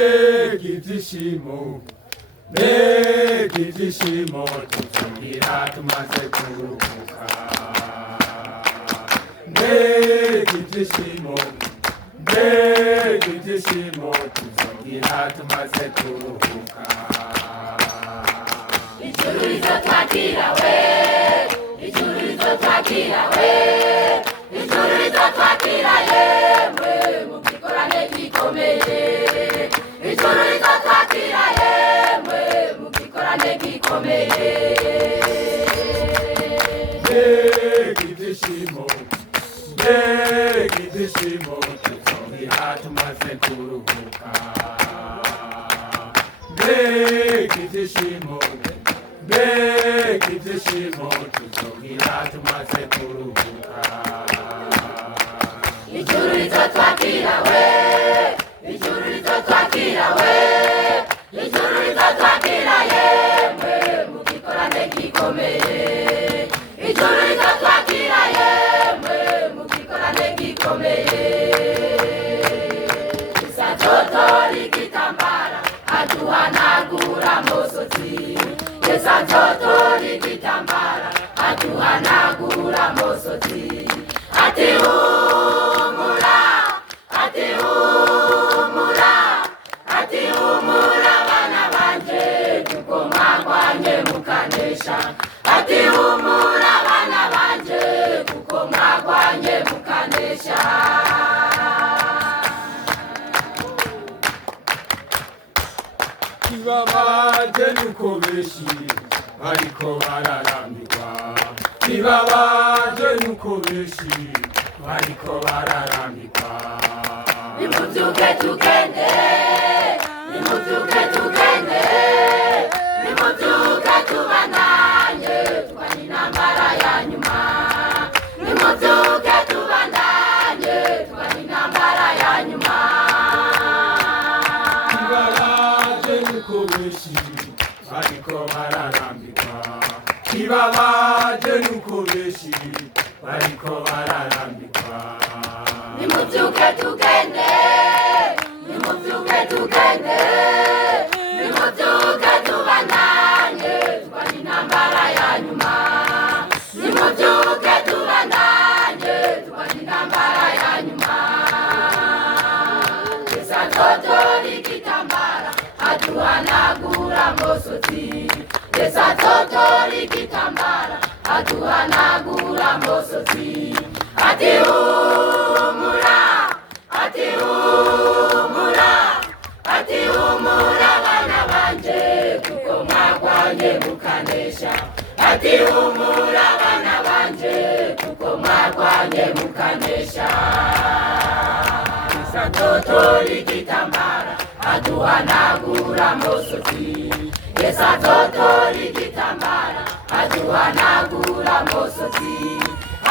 mbega ibyishimo mbega ibyishimo tugira tumaze kuruhuka mbega ibyishimo mbega ibyishimo tugira tumaze kuruhuka ijuru rizotwakira we ijuru rizotwakira we ijuru rizotwakira yemwe mu gikorane gikomeye ijuru rizotwakira yemwe mu gikorane gikomeye mbega ibyishimo mbega ibyishimo tugira tumaze kuruhuka mbega ibyishimo mbega ibyishimo tugira tumaze kuruhuka ijuru rizotwakira we ijuru rizotwakira we ijuru rizotwakira yemwe mu gikorane gikomeye ijuru rizotwakira yemwe mu gikorane gikomeye isatotori igitambara aduhanagura amosozi isatotori igitambara aduhanagura amosozi ati humura ati humura ati humura bana banje kuko mwagwanye mukanesha ati humura bana banje kuko mwagwanye mukanesha kibabaje nuko benshi bariko bararambirwa kibabaje nuko benshi bariko bararambirwa nimubyuke tugende nimubyuke tugende nimubyuke tubandanye twanye intambara ya nyuma nimubyuke tubandanye twanye intambara ya nyuma kibabaje nuko benshi bariko bararambirwa kibabaje nuko benshi bariko bararambirwa nimubyuke tugende nimubyuke tugende nimubyuke tubandanye twanye intambara ya nyuma nimubyuke tubandanye twanye intambara ya nyuma esatotori igitambara aduhanagura amosozi esatotori igitambara aduhanagura amosozi ati humura ati humura ati humura bana banje kuko mwagwanye mukanesha ati humura bana banje kuko mwagwanye mukanesha isatotori igitambara aduhanagura amosozi esatotori igitambara aduhanagura amosozi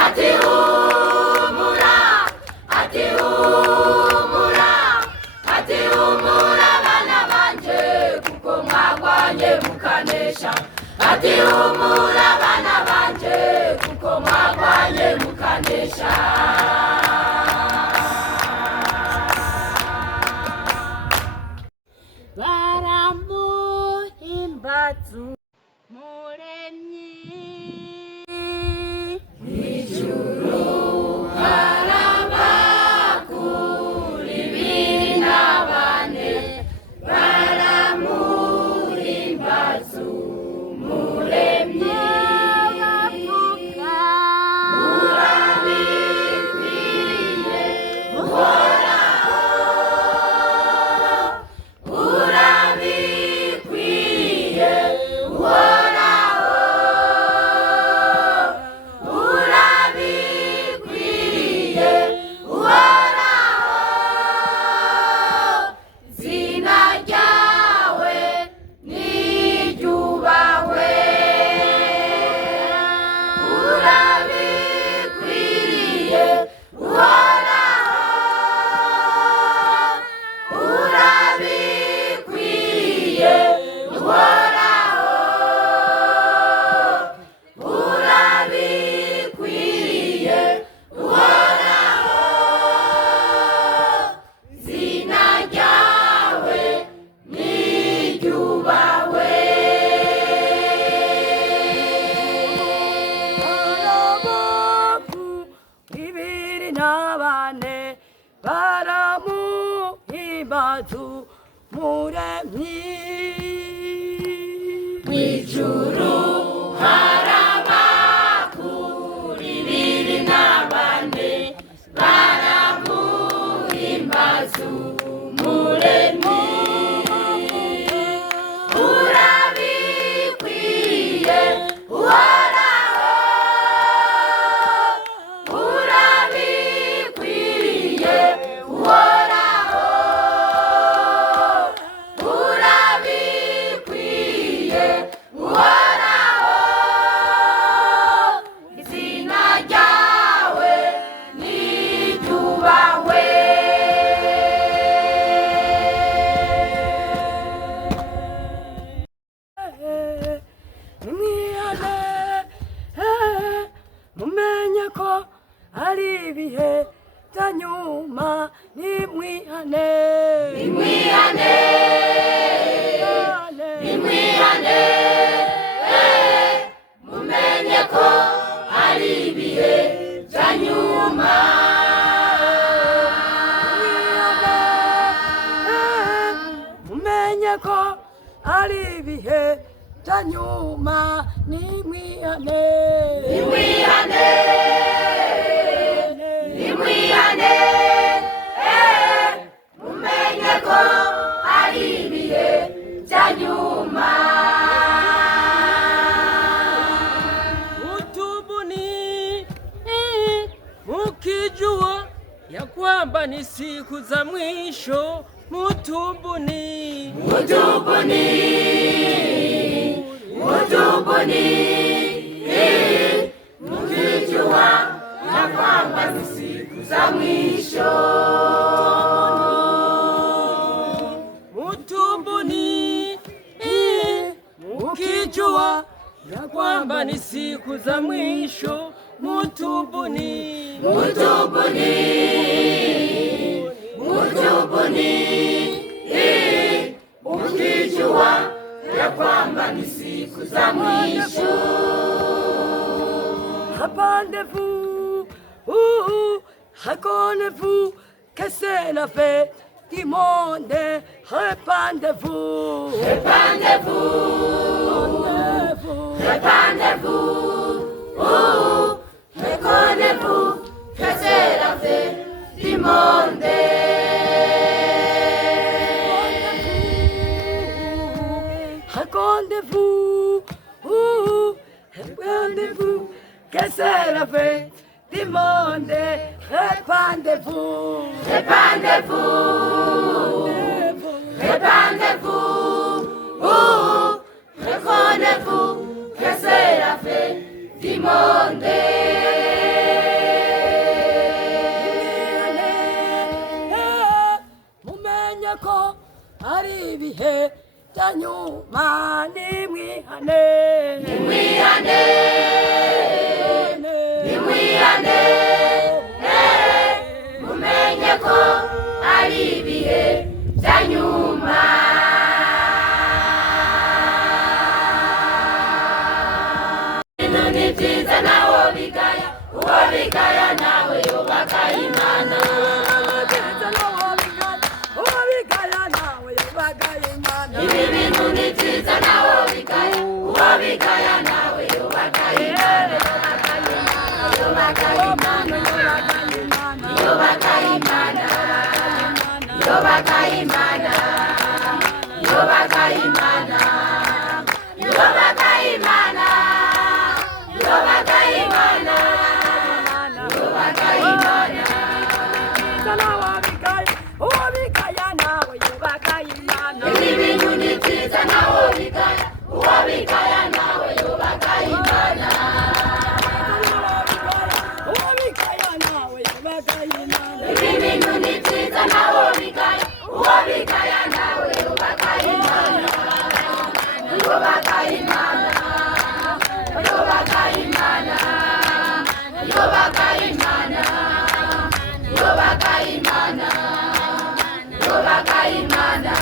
ati humura ati humura ati humura bana banje kuko mwagwanye mukanesha ati humura bana banje kuko mwagwanye mukanesha baramuhimbaza umuremyi ijuru harabakura ibiri n'abane baramuhimbaza umuremyi urabikwiriye uhoraho urabikwiriye guhimbaza umuremyi. Mw'ijuru hari abakuru 24 baraguhimbaza umuremyi. Urabikwiye uhoraho, urabikwiye uhoraho, urabikwiye uhoraho. Izina ryawe niryubahwe. Nimwihane, mumenye ko ari ibihe bya nyuma. Nimwihane, Nimwihane, nimwihane, mumenye ko ari ibihe bya nyuma. mumenye ko ari ibihe bya nyuma. Nimwihane, Nimwihane, nimwihane, mumenye ko ari ibihe bya nyuma. utubuni mukijua ya kwamba ni siku za mwisho. Mutubuni, Mutubuni, mutubuni, mkijua ya kwamba ni siku za mwisho. mutubuni mukijua ya kwamba ni siku za mwisho. Mutubuni, Mutubuni, mutubuni, mkijua ya kwamba ni siku za mwisho. Répandez-vous, répandez-vous, que c'est la fête du monde. Répandez-vous, Répandez-vous, répandez-vous, reconnez-vous que c'est la fête du monde. répandez-vous, répandez-vous, que c'est la fête du monde. Répandez-vous, Répandez-vous, répandez-vous, reconnez-vous que c'est la fête du monde. mumenye ko ari ibihe bya nyuma. Nimwihane, Nimwihane, nimwihane, mumenye ko ari ibihe bya nyuma. Ibintu ni byiza nawe bigaya, uwo bigaya nawe yubaka Imana. Ibi bintu ni byiza nawe bigaya, uwo bigaya nawe yubaka Imana. Yubaka Imana, yubaka Imana, yubaka Imana, yubaka Imana, yubaka Imana, yubaka Imana, yubaka Imana. Ibi bintu ni byiza nawe bigaya, uwo bigaya nawe yubaka Imana. Ibi bintu ni byiza nawe bigaya, uwo bigaya nawe yubaka Imana. Yubaka Imana, yubaka Imana, yubaka Imana, yubaka Imana, yubaka Imana,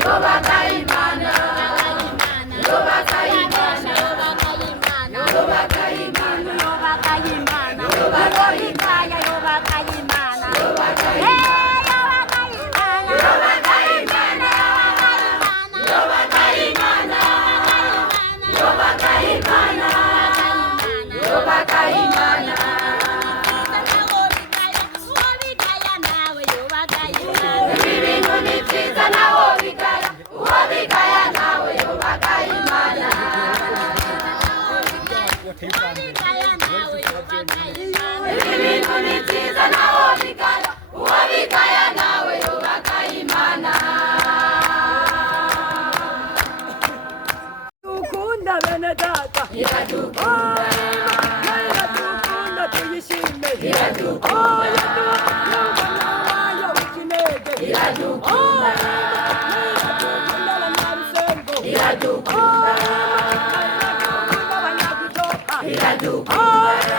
yubaka Imana, yubaka uwabigaya nawe yubaka ibi bintu ni byiza naho bigaya uwabigaya nawe yubaka imana dukunda bene data iradukunda iradukunda tuyishime iradukunda umwana wayo w'ikinege iradukunda iradukunda abanyarusengo iradukunda iradukunda abanyagutoka iradukunda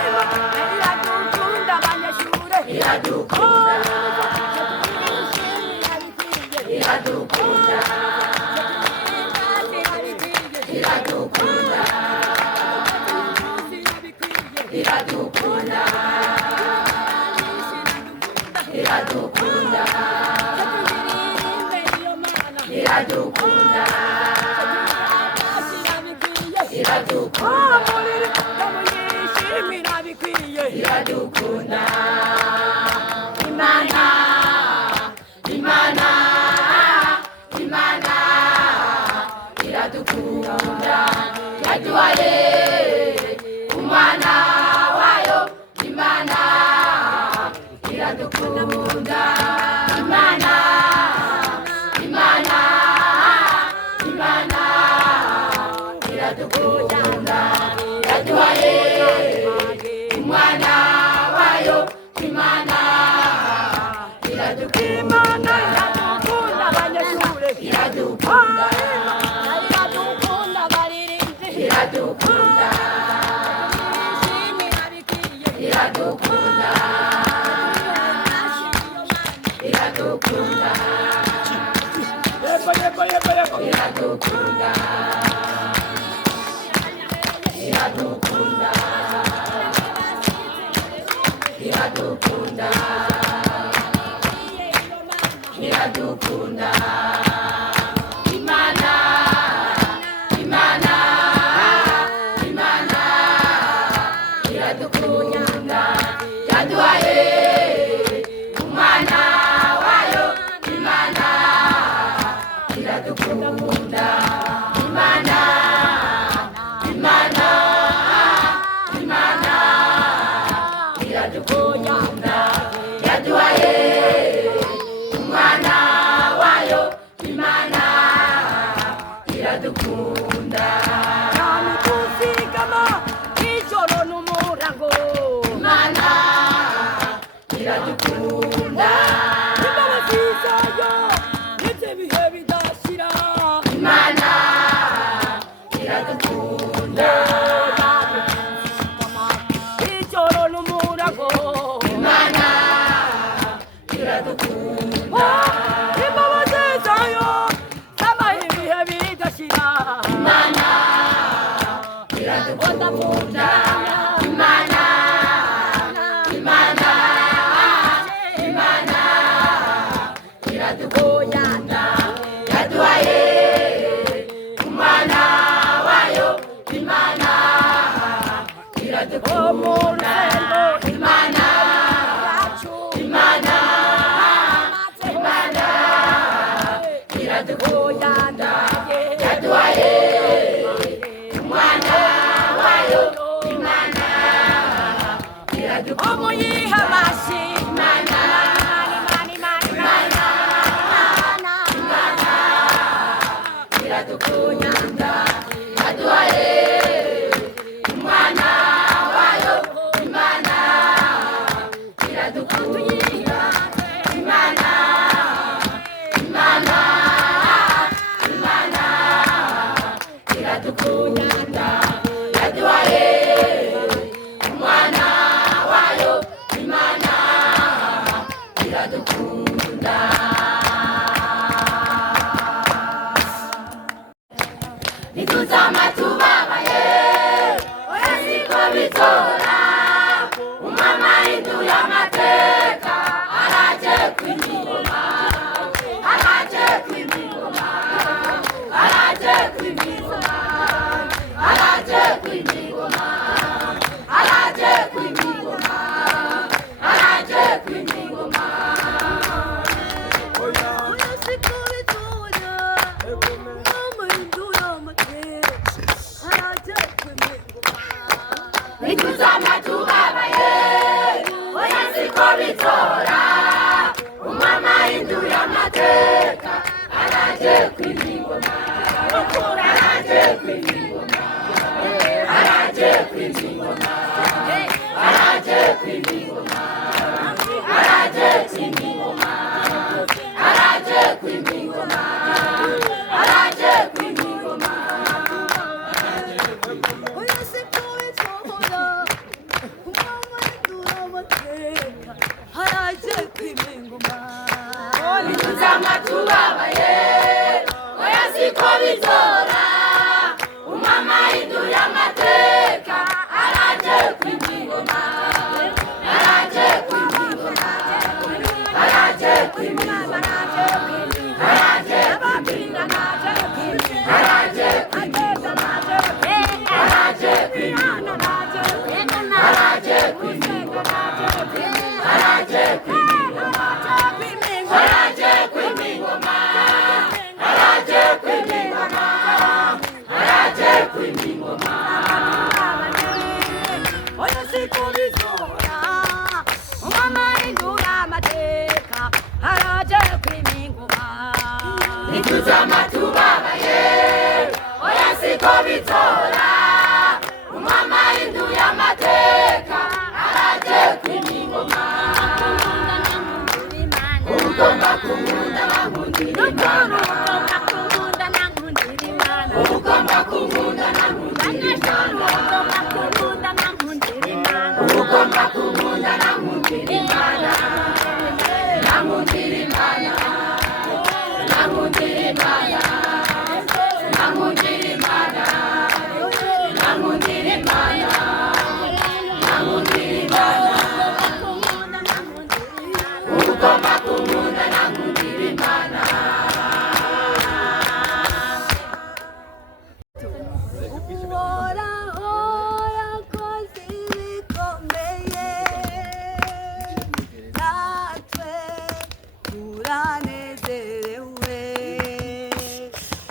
iradukunda abanyeshure iradukunda iradukunda iradukunda iradukunda iradukunda iradukunda iradukunda imana imana imana iradukunda yaduhaye umwana wayo imana iradukunda imana imana imana iradukunda yaduhaye umwana wayo imana iradukunda iradukunda abanyeshure iradukunda iradukunda abaririmbyi iradukunda iradukunda iradukunda yego yego yego yego iradukunda iradukunda iradukunda iradukunda imana imana imana iradukunda yaduhaye umwana wayo imana iradukunda imana imana imana iradukunda yaduhaye umwana wayo imana iradukunda Nami kuzigama ijoro n'umurango imana iradukunda imbabazi zayo n'ibyo bihe bidashira imana iradukunda ijoro n'umurango imana iradukunda imbabazi zayo zamaye ibihe bidashira imana iradukunda imana imana imana iradukunda yaduhaye umwana wayo imana iradukunda imana imana imana iradukunda yaduhaye umwana wayo imana iradukunda umuyiha amashi imana imana imana iradukunda yaduhaye umwana wayo imana iradukunda imana imana imana iradukunda yaduhaye umwana wayo imana iradukunda nituzama tubabaye oya siko bitora umama hinduye amateka araje kwimigoma araje kwimigoma araje kwimigoma araje kwimigoma araje kwimigoma araje kwimigoma araje kwimingoma, araje kwimingoma, araje kwimingoma, araje kwimingoma, araje kwimingoma, araje kwimingoma, araje kwimingoma. Oya sikuwe tohoya, umama nduramateka, araje kwimingoma. Bituzama tubabaye, oya siko bizora, umama induye amateka, araje kwimingoma, araje kwimingoma, araje kwimingoma, araje kwimingoma, araje kwimingoma, araje kwimingoma, araje kwimingoma, araje kwimingoma, araje kwimingoma, araje kwimingoma, araje kwimingoma. Oya siku bizora, umama indura amateka, araje kwimingoma. Bituzama tubabaye, oya siko bizora, umama induye amateka, araje kwimingoma. Ugomba kumunda nankundira Imana, ugomba kumunda nankundira Imana, ugomba kumunda nankundira Imana, nankundira Imana, nankundira Imana, nankundira Imana, nankundira Imana, nankundira Imana, ugomba kumunda nankundira Imana. Uhoraho yakoze ibikomeye, natwe turanezerewe.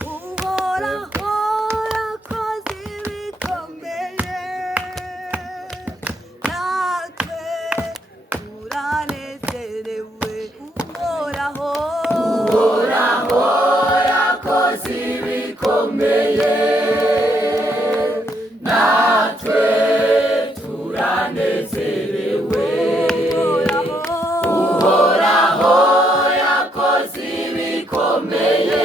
Uhoraho yakoze ibikomeye, natwe turanezerewe. Uhoraho yakoze ibikomeye, natwe turanezerewe. Uhoraho yakoze ibikomeye,